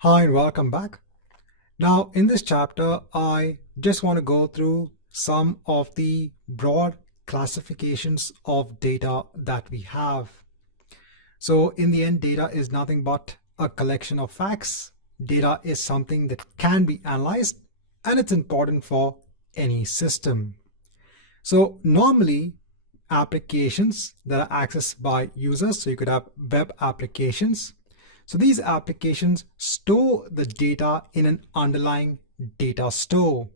Hi and welcome back. Now in this chapter, I just want to go through some of the broad classifications of data that we have. So in the end, data is nothing but a collection of facts. Data is something that can be analyzed and it's important for any system. So normally applications that are accessed by users, so you could have web applications. So these applications store the data in an underlying data store.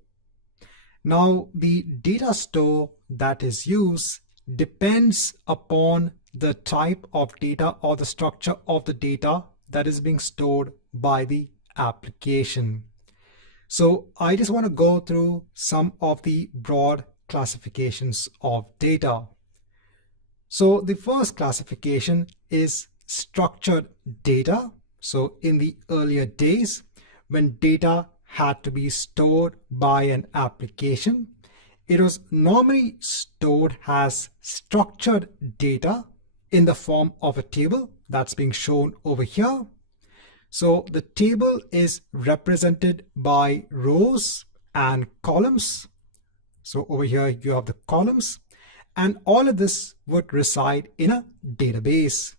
Now the data store that is used depends upon the type of data or the structure of the data that is being stored by the application. So I just want to go through some of the broad classifications of data. So the first classification is structured data. So in the earlier days, when data had to be stored by an application, it was normally stored as structured data in the form of a table that's being shown over here. So the table is represented by rows and columns. So over here you have the columns, and all of this would reside in a database.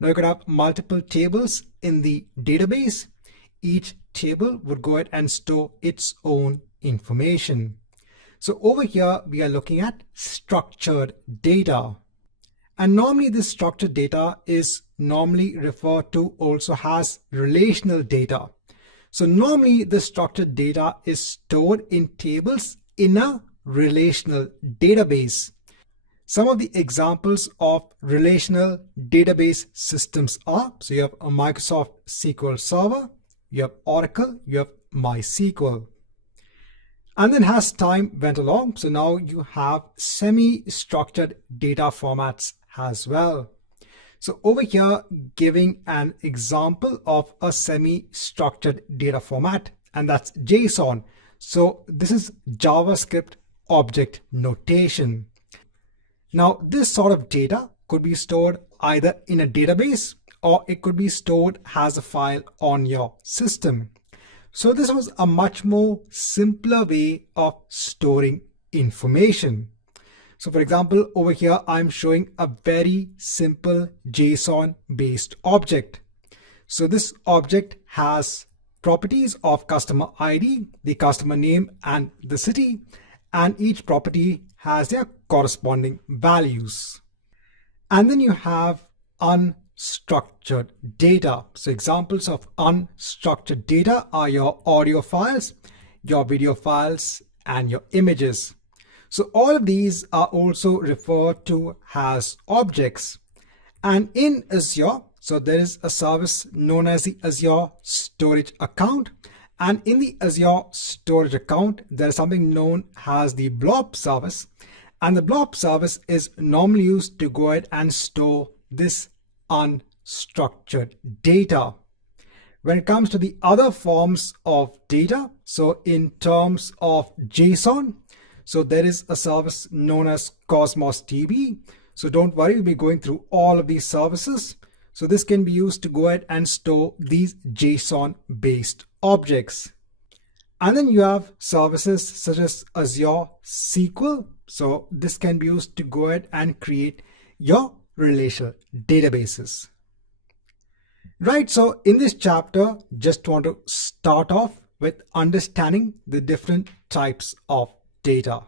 Now you could have multiple tables in the database. Each table would go ahead and store its own information. So over here we are looking at structured data. And normally this structured data is normally referred to also as relational data. So normally the structured data is stored in tables in a relational database. Some of the examples of relational database systems are, so you have a Microsoft SQL Server, you have Oracle, you have MySQL. And then as time went along, so now you have semi-structured data formats as well. So over here, giving an example of a semi-structured data format, and that's JSON. So this is JavaScript object notation. Now, this sort of data could be stored either in a database or it could be stored as a file on your system. So this was a much more simpler way of storing information. So for example, over here, I'm showing a very simple JSON based object. So this object has properties of customer ID, the customer name and the city, and each property has their corresponding values. And then you have unstructured data. So examples of unstructured data are your audio files, your video files, and your images. So all of these are also referred to as objects. And in Azure, so there is a service known as the Azure Storage Account. And in the Azure Storage Account, there is something known as the blob service. And the blob service is normally used to go ahead and store this unstructured data. When it comes to the other forms of data, so in terms of JSON, so there is a service known as Cosmos DB. So don't worry, we'll be going through all of these services. So this can be used to go ahead and store these JSON based objects. And then you have services such as Azure SQL. So this can be used to go ahead and create your relational databases. Right, so in this chapter, just want to start off with understanding the different types of data.